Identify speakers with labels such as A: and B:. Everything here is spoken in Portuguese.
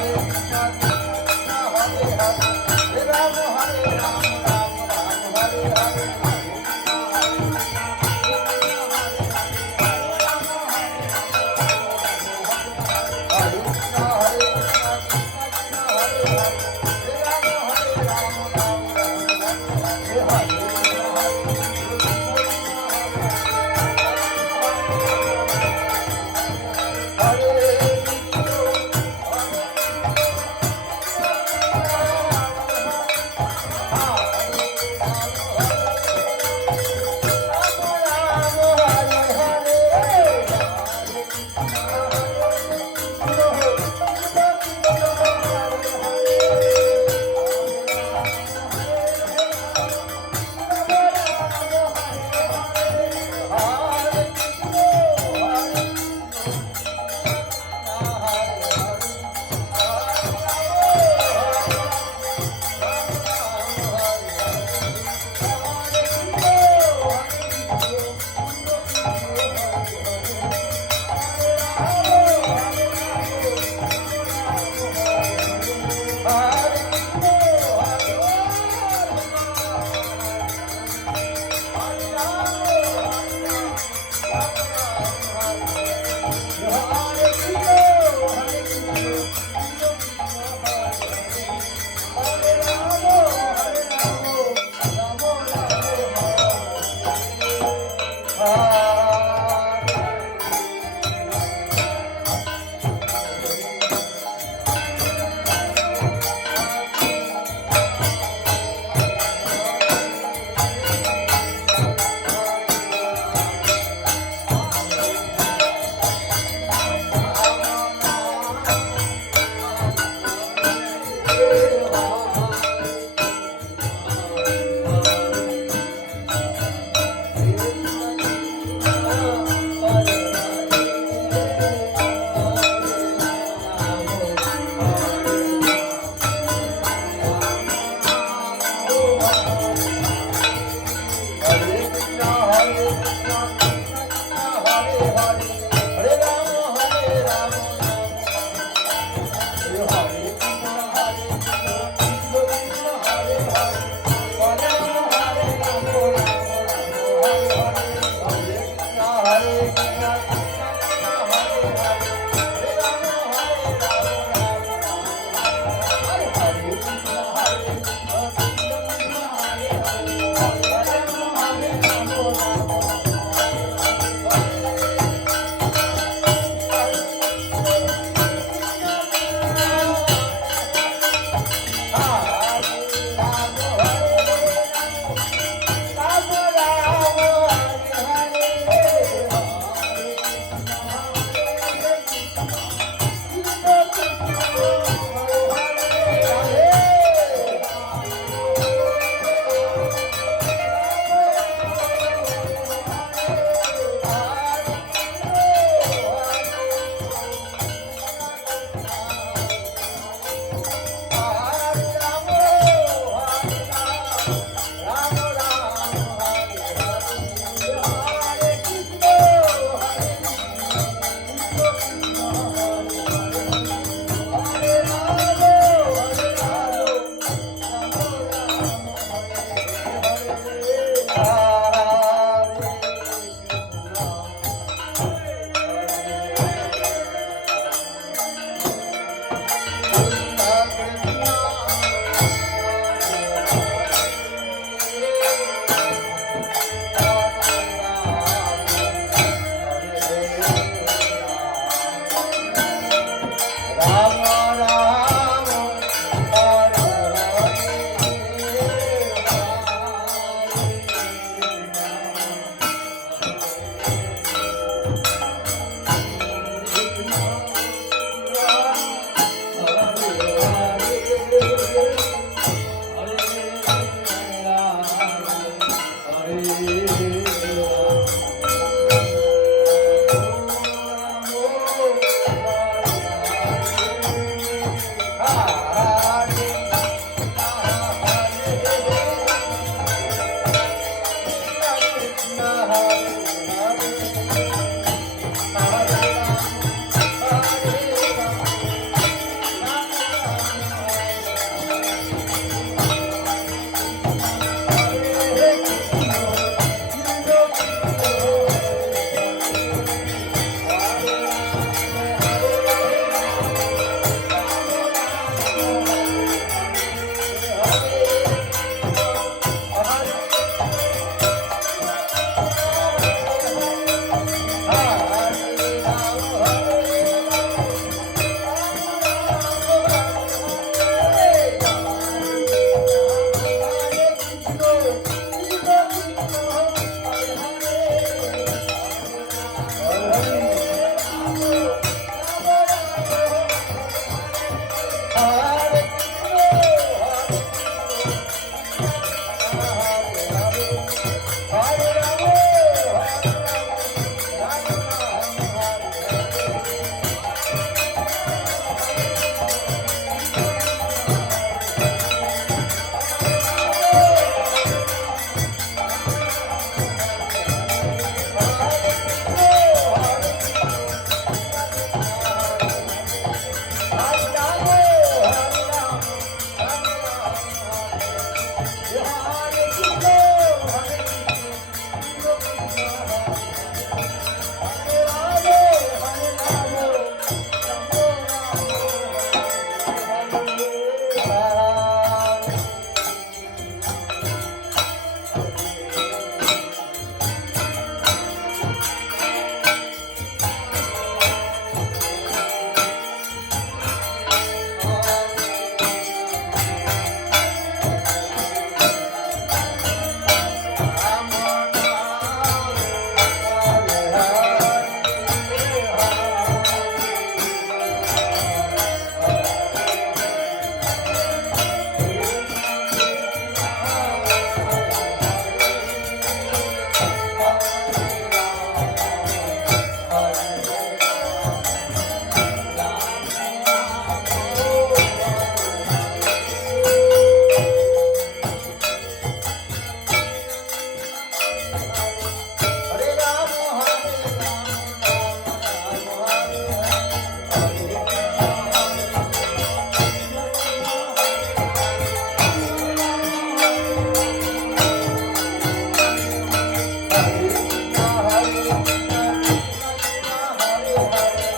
A: Eu Música